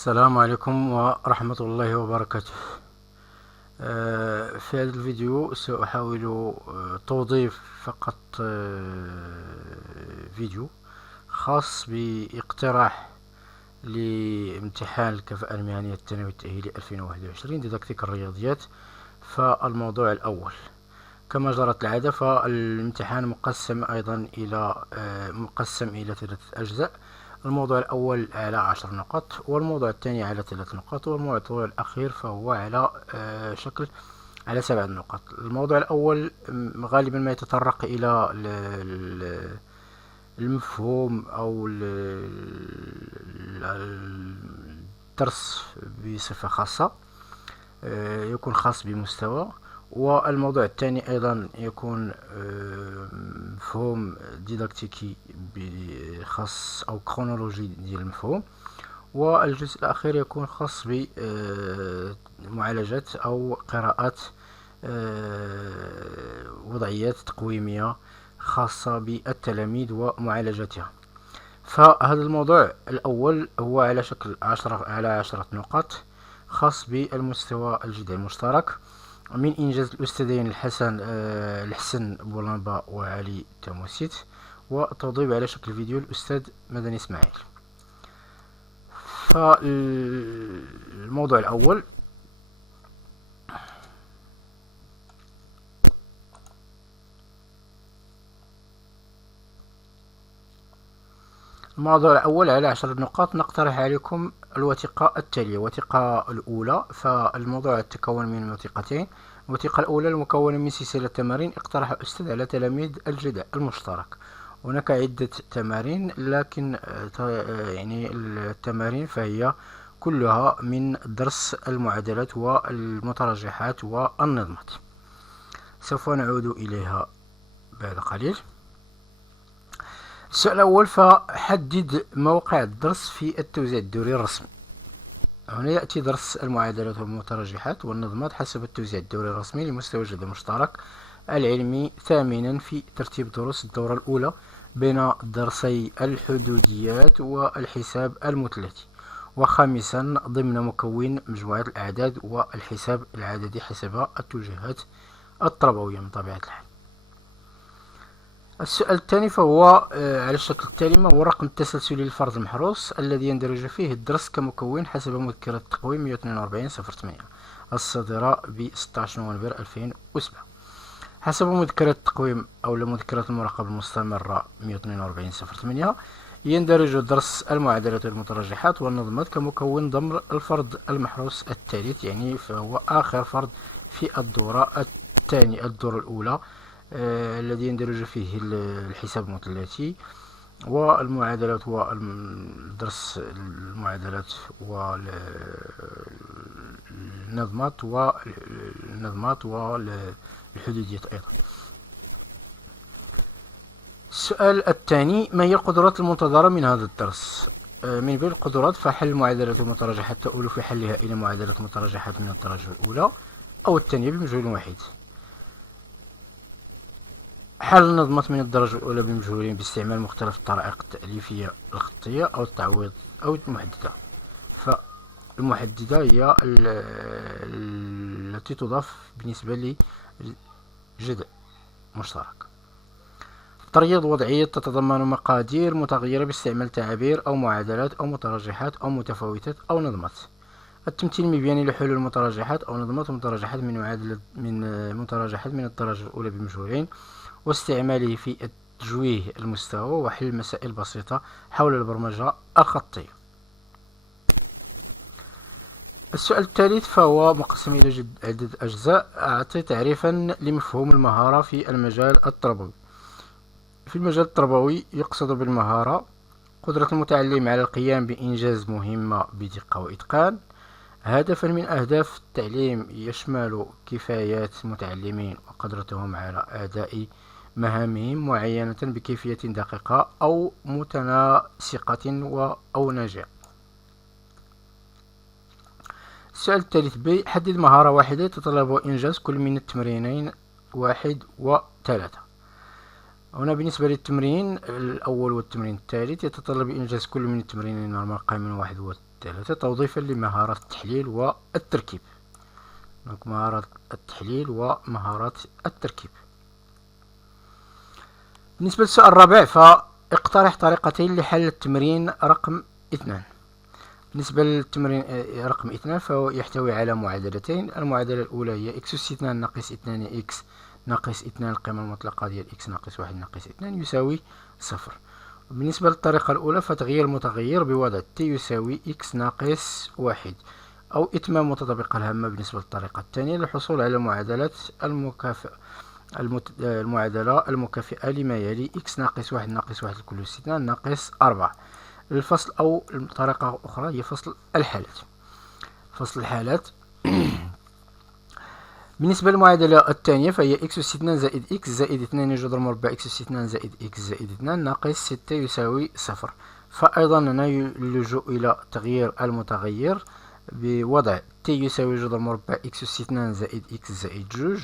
السلام عليكم ورحمة الله وبركاته. في هذا الفيديو سأحاول توظيف فقط فيديو خاص باقتراح لامتحان الكفاءة المهنية الثانوي التأهيلي 2021 ديداكتيك الرياضيات. فالموضوع الأول كما جرت العادة، فالامتحان مقسم إلى 3 أجزاء. الموضوع الأول على 10 نقاط، والموضوع الثاني على 3 نقاط، والموضوع الأخير فهو على 7 نقاط. الموضوع الأول غالبا ما يتطرق إلى المفهوم أو الدرس بصفة خاصة، يكون خاص بمستوى. والموضوع الثاني أيضا يكون مفهوم ديداكتيكي خاص أو كرونولوجي ديال المفهوم. والجزء الأخير يكون خاص بمعالجة أو قراءات وضعيات تقويمية خاصة بالتلاميذ ومعالجتها. فهذا الموضوع الأول هو على شكل 10 نقاط، خاص بالمستوى الجدعي المشترك من إنجاز الأستاذين الحسن بولنبا وعلي تاموسيت، وتوضيب على شكل فيديو الأستاذ مدني إسماعيل. فالموضوع الأول على 10 نقاط. نقترح عليكم الوثيقة التالية. الوثيقة الأولى، فالموضوع يتكون من وثيقتين. الوثيقة الأولى المكونة من سلسلة تمارين اقترح الأستاذ على تلاميذ الجدع المشترك. هناك عدة تمارين، لكن يعني التمارين فهي كلها من درس المعادلات والمترجحات والنظمات. سوف نعود إليها بعد قليل. السؤال الأول، فحدد موقع الدرس في التوزيع الدوري الرسمي. هنا يأتي درس المعادلات والمترجحات والنظمات حسب التوزيع الدوري الرسمي لمستوى الجدع المشترك العلمي، ثامنا في ترتيب دروس الدورة الأولى بين درسي الحدوديات والحساب المثلثي، وخامسا ضمن مكون مجموعة الأعداد والحساب العددي حسب التوجيهات التربوية من طبيعة الحال. السؤال الثاني فهو على الشكل التالي: ما هو الرقم التسلسلي للفرض المحروس الذي يندرج فيه الدرس كمكون حسب مذكرة التقويم 142/08 الصادرة ب 16 نوفمبر 2007؟ حسب مذكرة التقويم أو مذكرة المراقبة المستمرة 142/08 يندرج درس المعادلات والمترجحات والنظمات كمكون ضمن الفرض المحروس الثالث، يعني فهو آخر فرض في الدورة الأولى، الذي يندرج فيه الحساب المثلثي والمعادلات ودرس المعادلات والنظمات والحدوديات أيضا. السؤال الثاني: ما هي القدرات المنتظرة من هذا الدرس؟ من بين القدرات فحل المعادلات والمترجحات تؤول في حلها إلى معادلات مترجحات من الدرجة الأولى أو الثانية بمجهول واحد. حل النظمات من الدرجة الأولى بمجهولين باستعمال مختلف الطرائق التأليفية الخطية أو التعويض أو المحددة. فالمحددة هي التي تضاف بالنسبة لجدع مشترك. تريض وضعية تتضمن مقادير متغيرة باستعمال تعابير أو معادلات أو مترجحات أو متفاوتات أو نظمات. التمثيل المبياني لحلول المترجحات أو نظمات المترجحات من مترجحات من الدرجة الأولى بمجهولين، واستعماله في تجويه المستوى وحل مسائل بسيطة حول البرمجة الخطية. السؤال الثالث فهو مقسم إلى عدة أجزاء. أعطي تعريفا لمفهوم المهارة في المجال التربوي. في المجال التربوي يقصد بالمهارة قدرة المتعلم على القيام بإنجاز مهمة بدقة وإتقان. هدفا من أهداف التعليم يشمل كفايات المتعلمين وقدرتهم على أداء مهامهم معينة بكيفية دقيقة أو متناسقة أو ناجعة. السؤال الثالث ب: حدد مهارة واحدة يتطلب إنجاز كل من التمرينين 1 و 3. هنا بالنسبة للتمرين الأول والتمرين الثالث يتطلب إنجاز كل من التمرينين المرقم من 1 و 3 توظيفا لمهارات التحليل والتركيب. مهارات التحليل ومهارات التركيب. بالنسبة للسؤال الرابع فاقترح طريقتين لحل التمرين رقم 2. بالنسبة للتمرين رقم 2 فهو يحتوي على معادلتين. المعادلة الأولى هي إكس أس 2 ناقص 2 إكس ناقص 2 القيمة المطلقة ديال إكس ناقص 1 ناقص 2 يساوي 0. بالنسبة للطريقة الأولى فتغيير المتغير بوضع t يساوي إكس ناقص 1 أو إتمام متطابقة الهامة. بالنسبة للطريقة الثانية للحصول على معادلة المعادلة المكافئة لما يلي إكس ناقص 1 ناقص 1 لكل 2 ناقص 4. الفصل أو طريقة أخرى هي فصل الحالات. فصل الحالات بالنسبة للمعادلة الثانية فهي إكس أس 2 زائد إكس زائد 2 جذر مربع إكس أس 2 زائد إكس زائد 2 ناقص 6 يساوي 0. فأيضا هنا اللجوء إلى تغيير المتغير بوضع t يساوي جذر مربع إكس أس 2 زائد إكس زائد 2.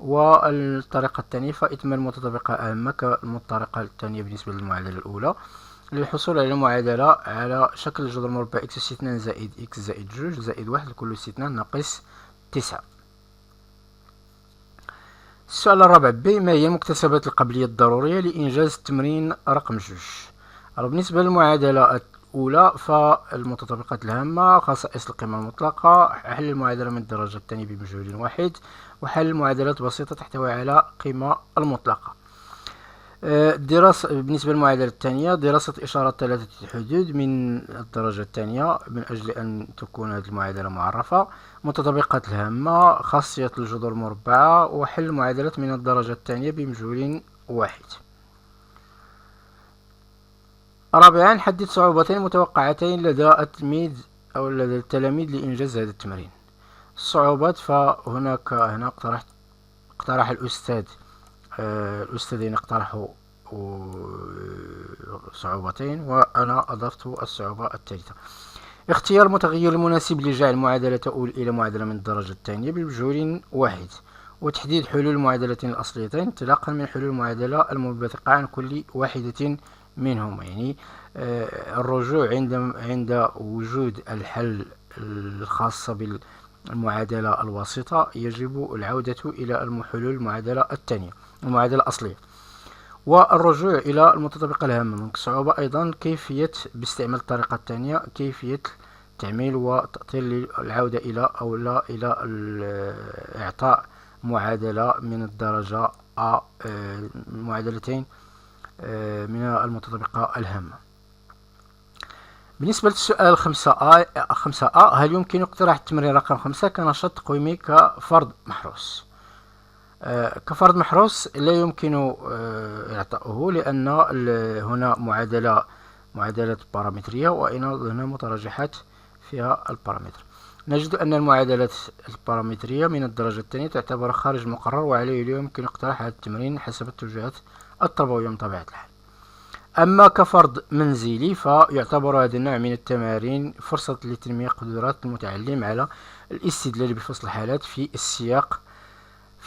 والطريقة الثانية فإتمام المتطابقة أهم كالطريقة الثانية بالنسبة للمعادلة الأولى للحصول على المعادلة على شكل جذر مربع إكس أس 2 زائد إكس زائد 2 زائد 1 لكل 2 ناقص 9. السؤال الرابع ب ما هي المكتسبات القبلية الضرورية لإنجاز التمرين رقم 2. بالنسبة للمعادلة الأولى فالمتطابقات الهامة خصائص القيمة المطلقة حل المعادلة من الدرجة الثانية بمجهول واحد وحل معادلات بسيطة تحتوي على قيمة المطلقة. دراسة بالنسبة للمعادلة الثانية دراسة إشارات ثلاثة الحدود من الدرجة الثانية من أجل أن تكون هذه المعادلة معرفة. متطابقات الهامة خاصية الجذور المربعة وحل معادلات من الدرجة الثانية بمجهول واحد. رابعا حدد صعوبتين متوقعتين لدى التلميذ أو لدى التلاميذ لإنجاز هذا التمرين. الصعوبات فهناك هنا اقترح الأستاذين اقترحوا صعوبتين وأنا أضفت الصعوبة الثالثة. اختيار المتغير المناسب لجعل معادلة تؤول إلى معادلة من الدرجة الثانية بمجهول واحد وتحديد حلول المعادلتين الأصليتين انطلاقا من حلول المعادلة المنبثقة عن كل واحدة منهما. يعني الرجوع عند وجود الحل الخاصة بالمعادلة الواسطة يجب العودة إلى حلول المعادلة الثانية المعادلة الأصلية والرجوع إلى المتطابقة الهامة. من الصعوبة أيضا كيفية باستعمال الطريقة الثانية كيفية تعميل وتأطير العودة إلى إعطاء معادلة من الدرجة A معادلتين من المتطابقة الهامة. بالنسبة للسؤال 5A هل يمكن اقتراح التمرين رقم 5 كنشاط تقويمي كفرض محروس؟ كفرض محروس لا يمكن إعطاؤه لأن هنا معادلة بارامترية وهنا متراجحات فيها البارامتر. نجد أن المعادلة البارامترية من الدرجة الثانية تعتبر خارج المقرر وعليه لا يمكن اقتراح هذا التمرين حسب التوجيهات التربوية من طبيعة الحال. أما كفرض منزلي فيعتبر هذا النوع من التمارين فرصة لتنمية قدرات المتعلم على الاستدلال بفصل الحالات في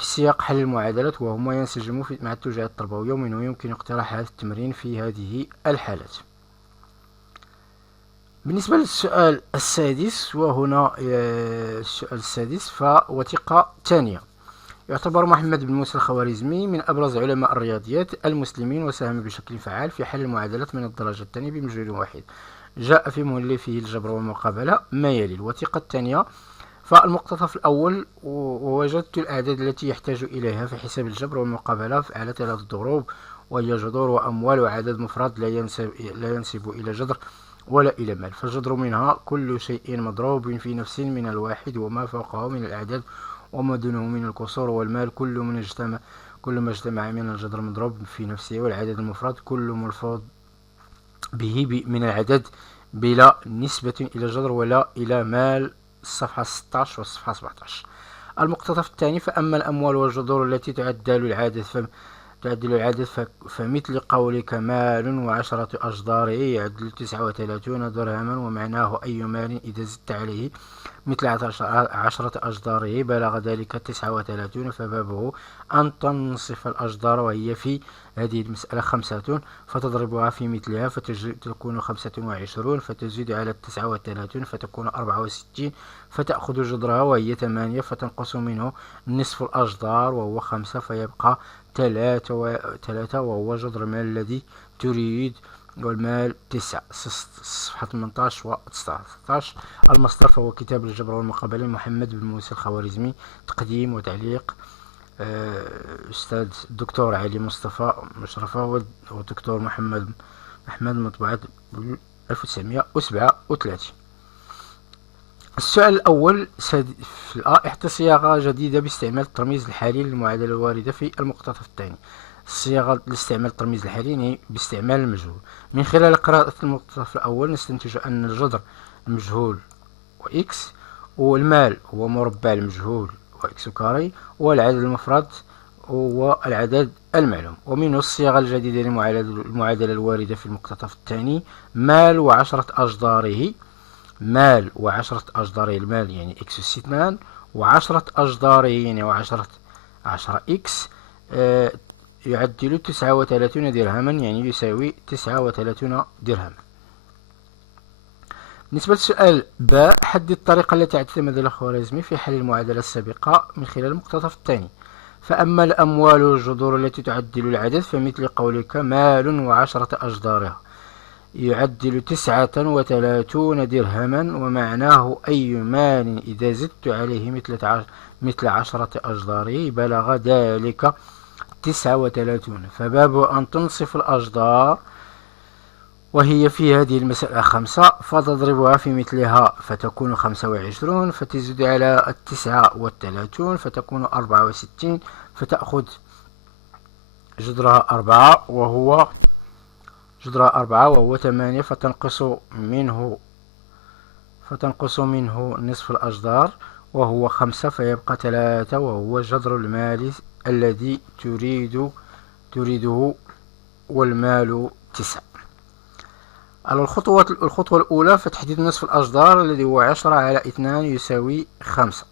سياق حل المعادلات وهما ينسجم مع التوجيهات التربوية ومنه يمكن اقتراح هذا التمرين في هذه الحالات. بالنسبة للسؤال السادس وهنا السؤال السادس فوثيقة ثانية. يعتبر محمد بن موسى الخوارزمي من أبرز علماء الرياضيات المسلمين وساهم بشكل فعال في حل المعادلات من الدرجة الثانية بمجهول واحد. جاء في مؤلفه الجبر والمقابلة ما يلي. الوثيقة الثانية فالمقتطف الأول ووجدت الأعداد التي يحتاج إليها في حساب الجبر والمقابلة على 3 ضروب وهي جذور وأموال وعدد مفرد لا ينسب إلى جذر ولا إلى مال. فالجذر منها كل شيء مضروب في نفس من الواحد وما فوقه من الأعداد وما دونه من الكسور والمال كل ما اجتمع من الجذر مضروب في نفسه والعدد المفرد كل ملفوظ به من العدد بلا نسبة إلى الجذر ولا إلى مال. الصفحة 16 والصفحة 17. المقتطف الثاني فأما الأموال والجذور التي تعدل العدد فمثل قولك مال و10 أجدار يعدل 39 درهما ومعناه أي مال إذا زدت عليه مثل 10 أشجاره بلغ ذلك 39، فبابه أن تنصف الأشجار وهي في هذه المسألة 5 فتضربها في مثلها فتكون 25، فتزيد على 39 فتكون 64، فتأخذ جذرها وهي 8 فتنقص منه نصف الأشجار وهو 5 فيبقى 3 وهو جذر المال الذي تريد، والمال 9. صفحة 18 و 19. المصدر فهو كتاب الجبر والمقابلة محمد بن موسى الخوارزمي، تقديم وتعليق أستاذ الدكتور علي مصطفى مشرفة والدكتور محمد مطبوعة 1937. السؤال الأول في احدى صياغة جديدة باستعمال الترميز الحالي للمعادلة الواردة في المقتطف الثاني. الصياغة لاستعمال الترميز الحالي يعني باستعمال المجهول. من خلال قراءة المقتطف الأول نستنتج أن الجذر المجهول وإكس، والمال هو مربع المجهول وإكس كاري، والعدد المفرد هو العدد المعلوم. ومنه الصياغة الجديدة للمعادلة الواردة في المقتطف الثاني: مال وعشرة أجداره، مال وعشرة أجداره المال يعني إكس أس 2، وعشرة أجداره يعني 10 إكس يعدل 39 درهما يعني يساوي 39 درهما. بالنسبة للسؤال باء، حدد الطريقة التي اعتمد الخوارزمي في حل المعادلة السابقة من خلال المقتطف الثاني. فأما الأموال والجذور التي تعدل العدد فمثل قولك مال وعشرة أجدارها يعدل 39 درهما، ومعناه أي مال إذا زدت عليه مثل 10 أجداره بلغ ذلك 39، فباب أن تنصف الأجدار وهي في هذه المسألة 5 فتضربها في مثلها فتكون 25، فتزيد على 39 فتكون 64، فتأخذ جذرها 4 وهو 8 فتنقص منه نصف الأجدار وهو 5 فيبقى 3 وهو جذر المال الذي تريده والمال 9. على الخطوة الأولى فتحديد نصف الأجدار الذي هو 10 على 2 يساوي 5.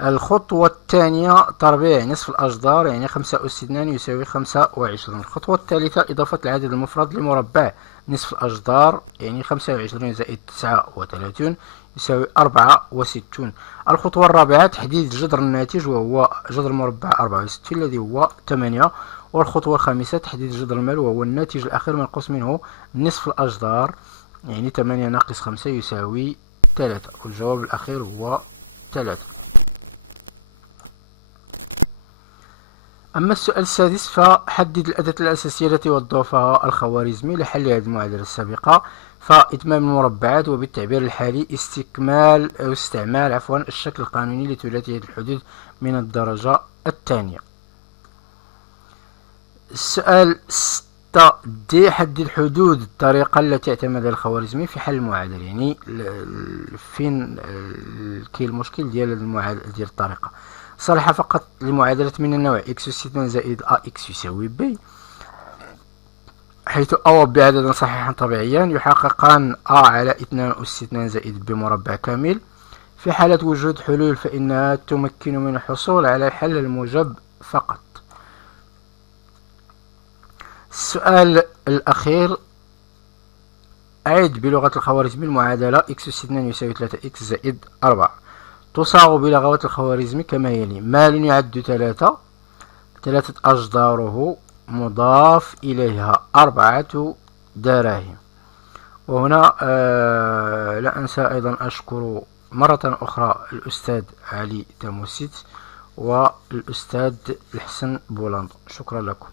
الخطوة الثانية تربيع نصف الأجدار يعني 5 أس 2 يساوي 25. الخطوة الثالثة إضافة العدد المفرد لمربع نصف الأجدار يعني 25 زائد 39 يساوي 64. الخطوة الرابعة تحديد جذر الناتج وهو جذر مربع 64 الذي هو 8. والخطوة الخامسة تحديد جذر المال وهو الناتج الأخير منقوص منه نصف الأجدار يعني 8 ناقص 5 يساوي 3، والجواب الأخير هو 3. أما السؤال السادس فحدد الأداة الأساسية التي وظفها الخوارزمي لحل هذه المعادلة السابقة. فإتمام المربعات، وبالتعبير الحالي استعمال الشكل القانوني لثلاثية الحدود من الدرجة الثانية. السؤال 6 دي، حدد حدود الطريقة التي اعتمدها الخوارزمي في حل المعادلة، يعني فين كاين المشكل ديال الطريقة. صالحة فقط لمعادلة من النوع إكس أس 2 زائد أ إكس يساوي ب، حيث أ و ب عددا صحيحا طبيعيا يحققان أ على 2 أس 2 زائد ب مربع كامل. في حالة وجود حلول فإنها تمكن من الحصول على الحل الموجب فقط. السؤال الأخير، أعد بلغة الخوارزمي المعادلة إكس أس 2 يساوي 3 إكس زائد 4. تصاغ بلغوات الخوارزمي كما يلي: مال يعد 3 أجداره مضاف إليها 4 دراهم. وهنا لا أنسى أيضا أشكر مرة أخرى الأستاذ علي تموسيت والأستاذ الحسن بولاند. شكرا لكم.